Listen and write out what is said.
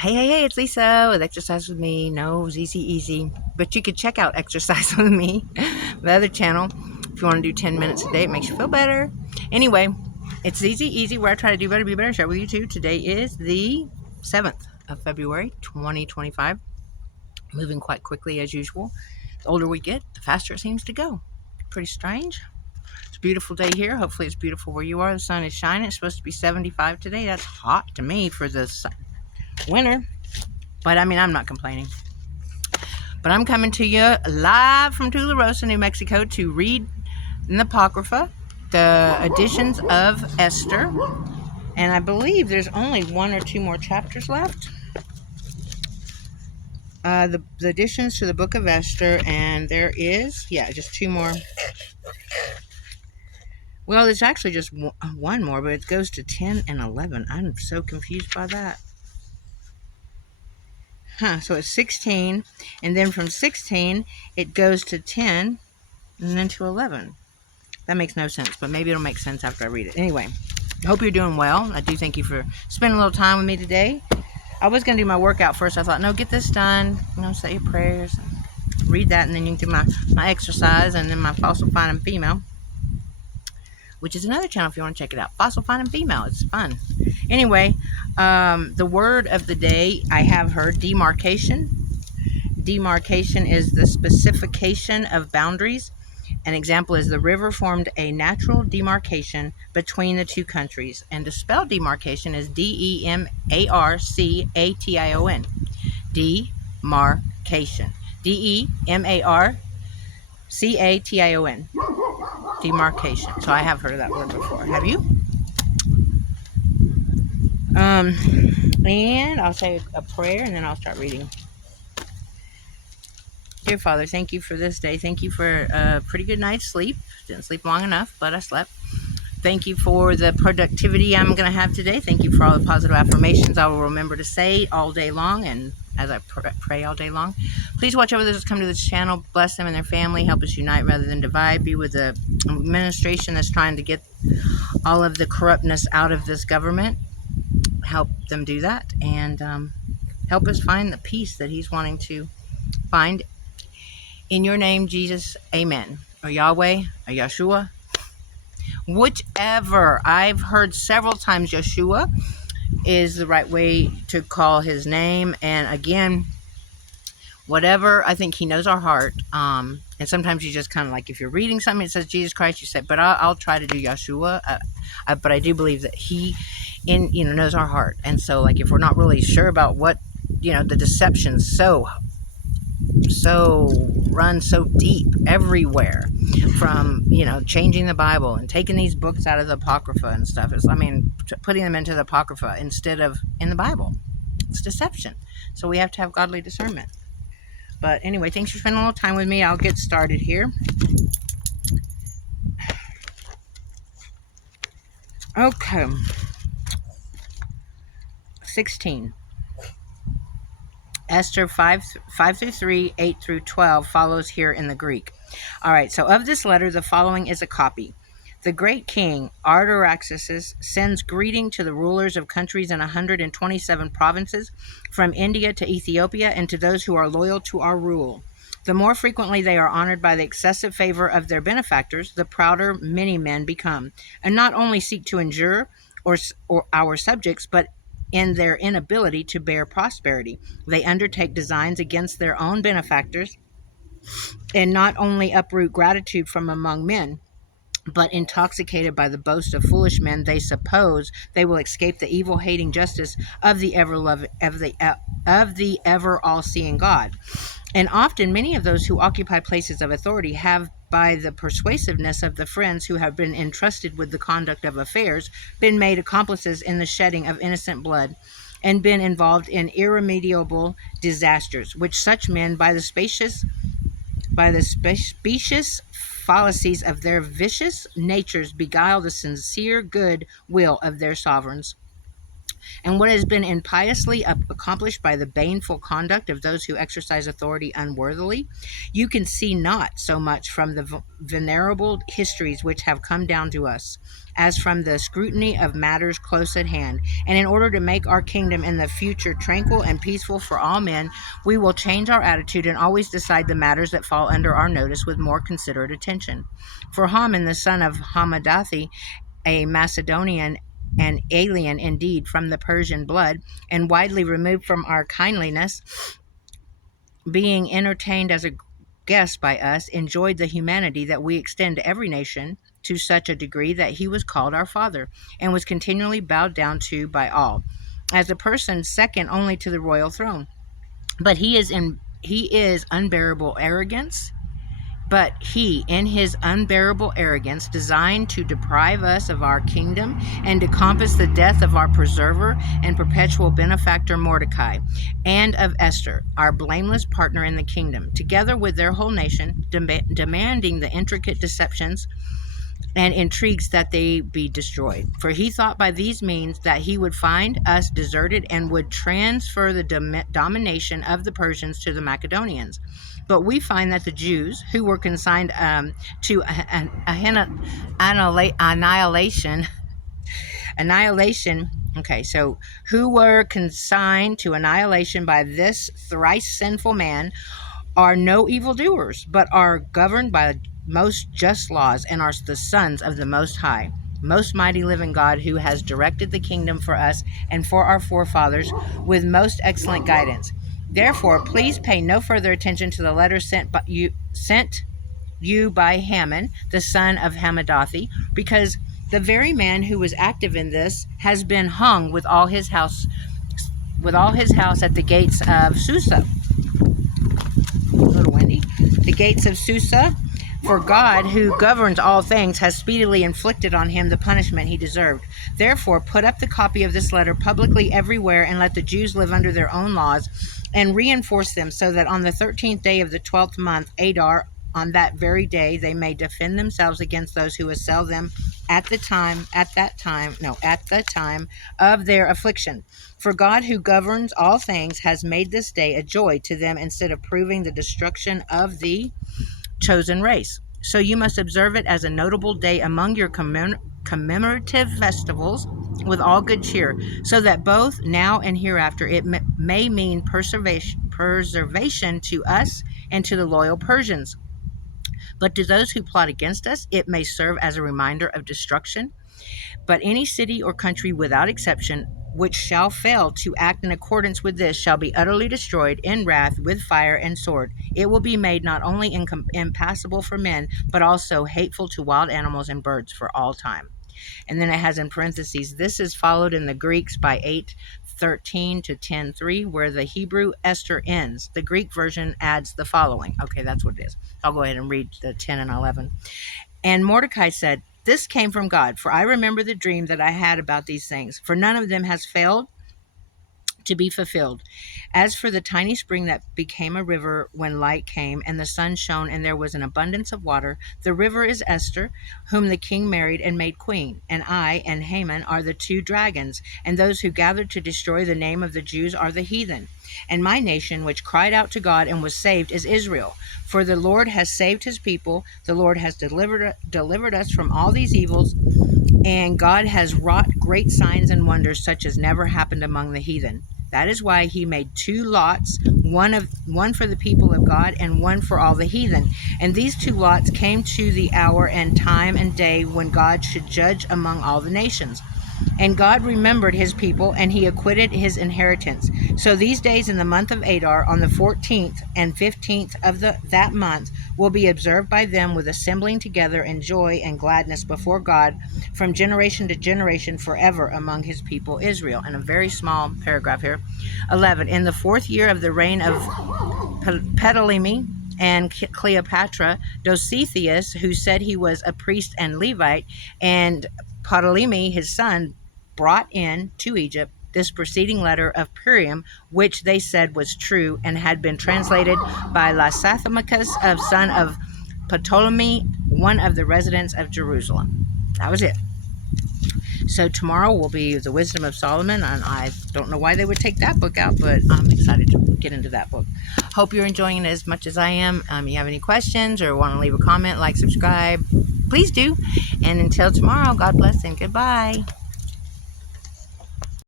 Hey, it's Lisa with Exercise with Me. No, it's easy. But you could check out Exercise with Me, the other channel. If you want to do 10 minutes a day, it makes you feel better. Anyway, it's easy, where I try to do better, be better, share with you too. Today is the 7th of February, 2025. Moving quite quickly as usual. The older we get, the faster it seems to go. Pretty strange. It's a beautiful day here. Hopefully it's beautiful where you are. The sun is shining. It's supposed to be 75 today. That's hot to me for the winter. But I mean, I'm not complaining. But I'm coming to you live from Tularosa, New Mexico to read in the Apocrypha, the editions of Esther. And I believe there's only one or two more chapters left. The additions to the book of Esther, and there is, just two more. Well, there's actually just one more, but it goes to 10 and 11. I'm so confused by that. So it's 16, and then from 16, it goes to 10, and then to 11. That makes no sense, but maybe it'll make sense after I read it. Anyway, I hope you're doing well. I do thank you for spending a little time with me today. I was going to do my workout first. I thought, no, get this done. Say your prayers, read that, and then you can do my exercise, and then my Fossil Finding Female, which is another channel if you want to check it out. Fossil Finding Female. It's fun. Anyway, the word of the day, I have heard demarcation. Demarcation is the specification of boundaries. An example is the river formed a natural demarcation between the two countries. And to spell demarcation is D-E-M-A-R-C-A-T-I-O-N. Demarcation. D-E-M-A-R-C-A-T-I-O-N. Demarcation. So I have heard of that word before. Have you? And I'll say a prayer and then I'll start reading. Dear Father, thank you for this day. Thank you for a pretty good night's sleep. Didn't sleep long enough, but I slept. Thank you for the productivity I'm going to have today. Thank you for all the positive affirmations I will remember to say all day long and as I pray all day long. Please watch over those that come to this channel. Bless them and their family. Help us unite rather than divide. Be with the administration that's trying to get all of the corruptness out of this government. Help them do that and help us find the peace that he's wanting to find. In your name, Jesus, amen. Or Yahweh, or Yeshua. Whichever. I've heard several times Yeshua is the right way to call his name. And again, whatever, I think he knows our heart. And sometimes you just kind of like, if you're reading something, it says Jesus Christ, you say, but I'll try to do Yeshua. But I do believe that he knows our heart. And so like, if we're not really sure about what, the deception's so run so deep everywhere from changing the Bible and taking these books out of the Apocrypha and stuff. Putting them into the Apocrypha instead of in the Bible. It's deception. So we have to have godly discernment. But anyway, thanks for spending a little time with me. I'll get started here. Okay. 16. Esther 5 through 3, 8 through 12 follows here in the Greek. All right, so of this letter, the following is a copy. The great king, Artaxerxes, sends greeting to the rulers of countries in 127 provinces, from India to Ethiopia, and to those who are loyal to our rule. The more frequently they are honored by the excessive favor of their benefactors, the prouder many men become, and not only seek to injure or our subjects, but in their inability to bear prosperity, they undertake designs against their own benefactors, and not only uproot gratitude from among men, but intoxicated by the boast of foolish men, they suppose they will escape the evil-hating justice of the ever all-seeing God. And often many of those who occupy places of authority have, by the persuasiveness of the friends who have been entrusted with the conduct of affairs, been made accomplices in the shedding of innocent blood, and been involved in irremediable disasters, which such men, by the specious fallacies of their vicious natures, beguile the sincere good will of their sovereigns. and what has been impiously accomplished by the baneful conduct of those who exercise authority unworthily, you can see not so much from the venerable histories which have come down to us, as from the scrutiny of matters close at hand. And in order to make our kingdom in the future tranquil and peaceful for all men, we will change our attitude and always decide the matters that fall under our notice with more considerate attention. For Haman, the son of Hammedatha, a Macedonian, an alien indeed from the Persian blood, and widely removed from our kindliness, being entertained as a guest by us, enjoyed the humanity that we extend to every nation to such a degree that he was called our father, and was continually bowed down to by all, as a person second only to the royal throne. But he is unbearable arrogance. But he, in his unbearable arrogance, designed to deprive us of our kingdom and to compass the death of our preserver and perpetual benefactor Mordecai, and of Esther, our blameless partner in the kingdom, together with their whole nation, demanding the intricate deceptions and intrigues that they be destroyed. For he thought by these means that he would find us deserted and would transfer the domination of the Persians to the Macedonians. But we find that the Jews, who were consigned to annihilation, okay, so who were consigned to annihilation by this thrice sinful man, are no evildoers, but are governed by most just laws, and are the sons of the Most High, most mighty living God, who has directed the kingdom for us and for our forefathers with most excellent guidance. Therefore, please pay no further attention to the letter sent you by Haman, the son of Hammedatha, because the very man who was active in this has been hung with all his house at the gates of Susa. A little windy. The gates of Susa. For God, who governs all things, has speedily inflicted on him the punishment he deserved. Therefore, put up the copy of this letter publicly everywhere, and let the Jews live under their own laws, and reinforce them, so that on the 13th day of the 12th month, Adar, on that very day, they may defend themselves against those who assail them at the time of their affliction. For God, who governs all things, has made this day a joy to them, instead of proving the destruction of the chosen race. So you must observe it as a notable day among your commemorative festivals with all good cheer, so that both now and hereafter it may mean preservation to us and to the loyal Persians. But to those who plot against us, it may serve as a reminder of destruction. But any city or country without exception which shall fail to act in accordance with this shall be utterly destroyed in wrath with fire and sword. It will be made not only impassable for men, but also hateful to wild animals and birds for all time. And then it has in parentheses, this is followed in the Greeks by 8:13 to 10:3, where the Hebrew Esther ends. The Greek version adds the following. Okay, that's what it is. I'll go ahead and read the 10 and 11. And Mordecai said, this came from God, for I remember the dream that I had about these things, for none of them has failed to be fulfilled. As for the tiny spring that became a river when light came and the sun shone and there was an abundance of water, the river is Esther, whom the king married and made queen. And I and Haman are the two dragons, and those who gathered to destroy the name of the Jews are the heathen. And my nation, which cried out to God and was saved, is Israel. For the Lord has saved his people. The Lord has delivered us from all these evils, and God has wrought great signs and wonders such as never happened among the heathen. That is why he made two lots, one for the people of God and one for all the heathen. And these two lots came to the hour and time and day when God should judge among all the nations. And God remembered his people, and he acquitted his inheritance. So these days in the month of Adar, on the 14th and 15th of that month, will be observed by them with assembling together in joy and gladness before God from generation to generation forever among his people Israel. And a very small paragraph here. 11. In the 4th year of the reign of Ptolemy and Cleopatra, Dositheus, who said he was a priest and Levite, and Ptolemy, his son, brought in to Egypt this preceding letter of Purim, which they said was true and had been translated by Lasathamachus, son of Ptolemy, one of the residents of Jerusalem. That was it. So tomorrow will be the Wisdom of Solomon, and I don't know why they would take that book out, but I'm excited to get into that book. Hope you're enjoying it as much as I am. You have any questions or want to leave a comment, like, subscribe, please do. And until tomorrow, God bless and goodbye.